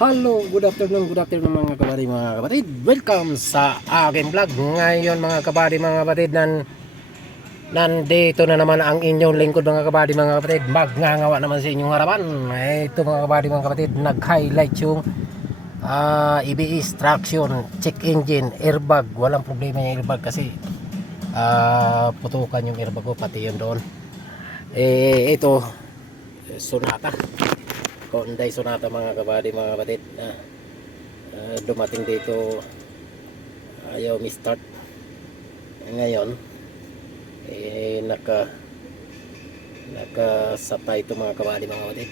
Hello, good afternoon mga kabady mga kapatid. Welcome sa aking vlog. Ngayon mga kabady mga kapatid, nandito na naman ang inyong lingkod mga kabady mga kapatid. Magngangawa naman sa inyong harapan. Ito mga kabady mga kapatid, nag-highlight yung EBS traction, check engine, airbag. Walang problema yung airbag kasi putukan yung airbag ko, pati yun doon. Ito Sonata, Hyundai Sonata mga kabady mga kapatid. Dumating dito, ayaw mi-start ngayon. Nakasatay ito mga kabady mga kapatid.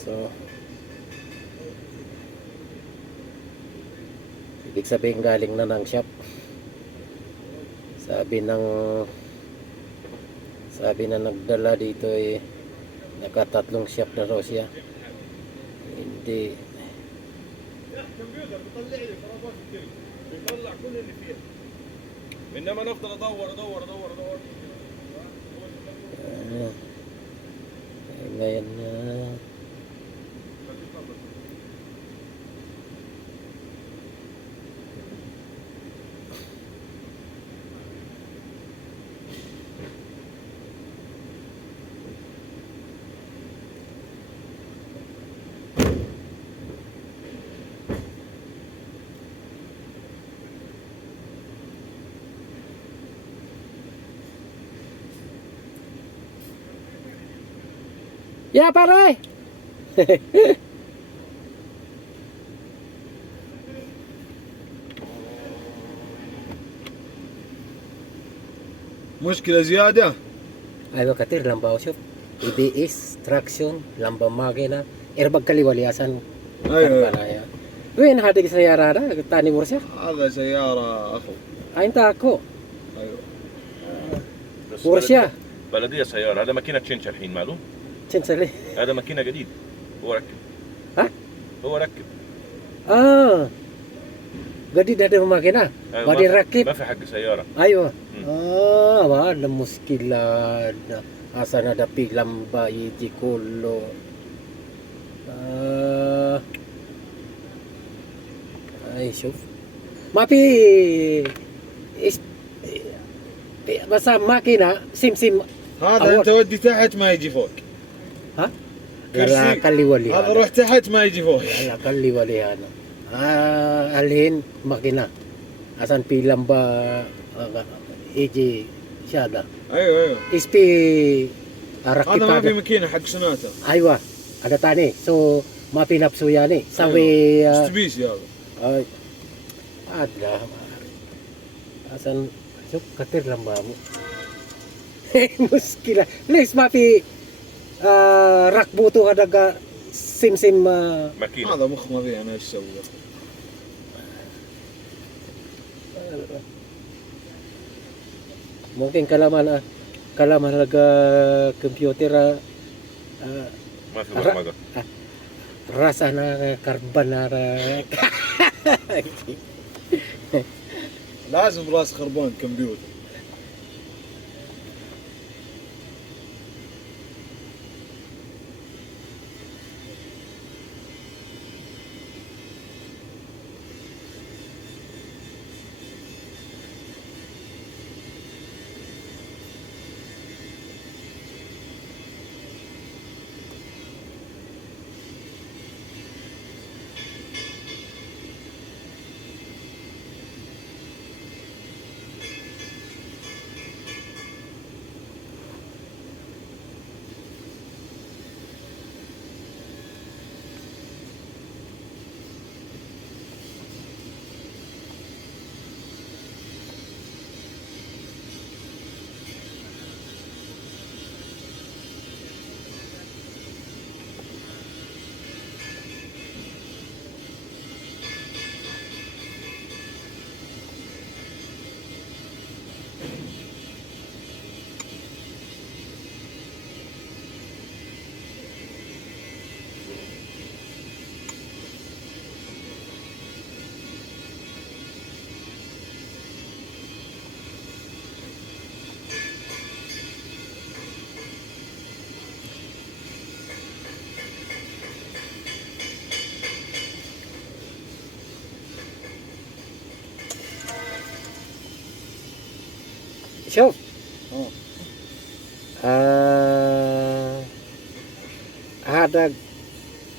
So ibig sabihin galing na ng shop. Sabi na nagdala dito nakatatlong shop na raw siya. Hindi. بيطلع كل اللي فيها انما انا افضل ادور Ngayon na ya pare. مشكلة زيادة. Ayo katir lambaw shop. EBS traction, lambang makina, airbag kaliwaliasan. ايوه Karbanaya. وين هذه السيارة هذا؟ تاني ورشة؟ هذا سيارة اخو. أنت أكو ايوه ورشة؟ بلدية سيارة. هذا ماكينة تشنش الحين معلوم. تنسلي؟ هذا ماكينة جديد. هو ركب. ها؟ هو ركب. جديد هذا makina. أيوة بعدين ركب. ما في حق سيارة. أيوة. ada muskilan. Asan ada pilam bayi di kulo. Ay شوف ما في بس ماكينة سمسم. هذا انت ودي تحت ما يجي فوق. ها؟ كرسي. خلي ولي هذا روح تحت ما يجي فوق. خلي ولي هذا. Alhin makina. Asan pilam ba يجي شهادة. ايوه اسبي ركب هذا ما في هذا. ماكينة حق سناتا. ايوه ada tani so ما في نفسه يعني سوي استبيسي هذا. ada asan شوف كتير لمبامو مشكلة ليش ما في ركبوته هذا سم ماكينة. هذا مخ ما فيه انا ايش اسوي. mungkin kalaman laga computer ما في برمجة. rasa na karban na لازم راس خربان كمبيوتر. شوف هذا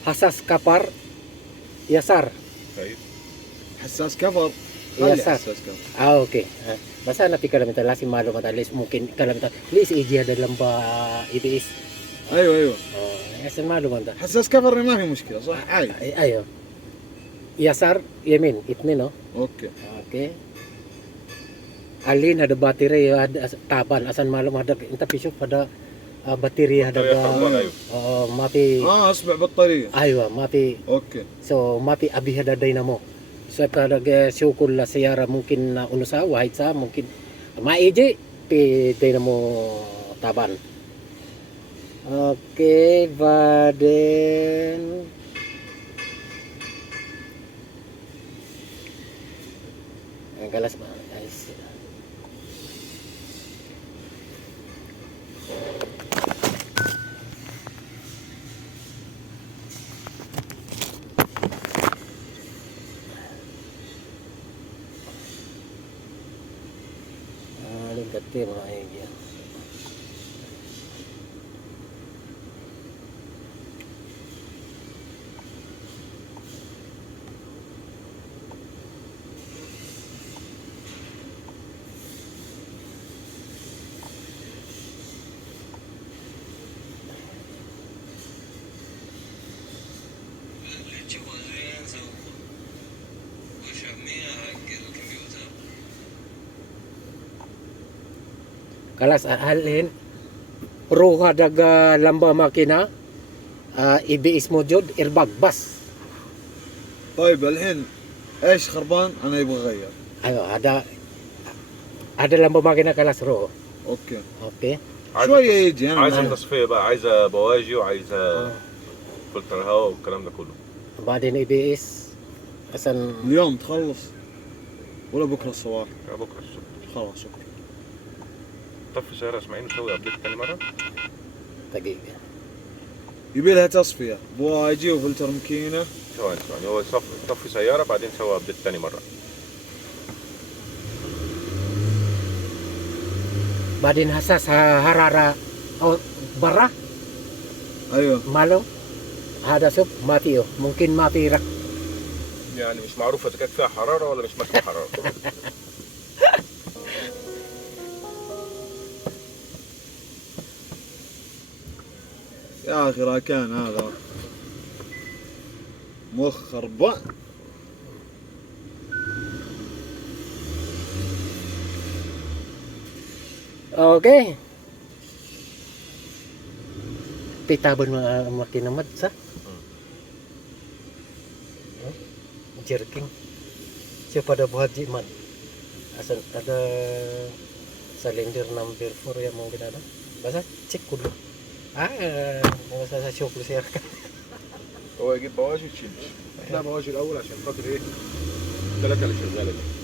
حساس كبر يسار. طيب. حساس كفر. يا خلي سار. حساس كفر. Okay. Basta napi kalamita lasi malo matalis mungkin kalamita lis iji ada lamba IBS. ايوه Yasan malo manta. حساس كفر ما في مشكله صح عادي. Ayo. Yasar yamin itnin no. اوكي. Okay. Alin ada bateri ada taban asan malam ada inta pisuk pada bateri ada طريقة خربان أيوه. mapi اصبع بطاريه. aywa mapi اوكي. so mapi abi ada dynamo. So kada syukul la siyara mungkin na unusa wahid sa mungkin maiji pi dynamo taban. Okay, baden ang galas ba? Ayos. Lingkati mga idea. Kalas alin ruha daga lamba makina IBS موجود airbag بس. طيب الحين ايش خربان انا يبغى اغير. ايوه هذا لمبه makina kalas ruho. اوكي. اوكي شويه يجي انا عايزة تصفية بقى، عايزة بواجي وعايزة فلتر هواء والكلام ده كله. بعدين IBS عشان اليوم تخلص ولا بكره الصباح؟ يا بكرة الصبح. خلاص شكرا. طفي سيارة اسماعيل وسوي ابديت تاني مرة. دقيقه. يبي لها تصفيه بواجي وفلتر ماكينه. ثواني هو طفي سيارة بعدين سوي ابديت تاني مرة. بعدين حساس حراره او برا ايوه. malam هذا شوف ما فيه ممكن ما في رك. يعني مش معروفة إذا كانت فيها حرارة ولا مش ماشية حرارة. يا اخي راكان هذا مخ خربان. Okay. Pitabon makina mat sa. Jerking. Siya pada buhat jiman. Asan ada cylinder number 4 yang mungkin ada. Basta cek kudu. Basta sa شوف siya. هو يجيب بواجي وتشيل. لا بواجي الأول عشان خاطر إيه؟ الثلاثة اللي شغالة دي.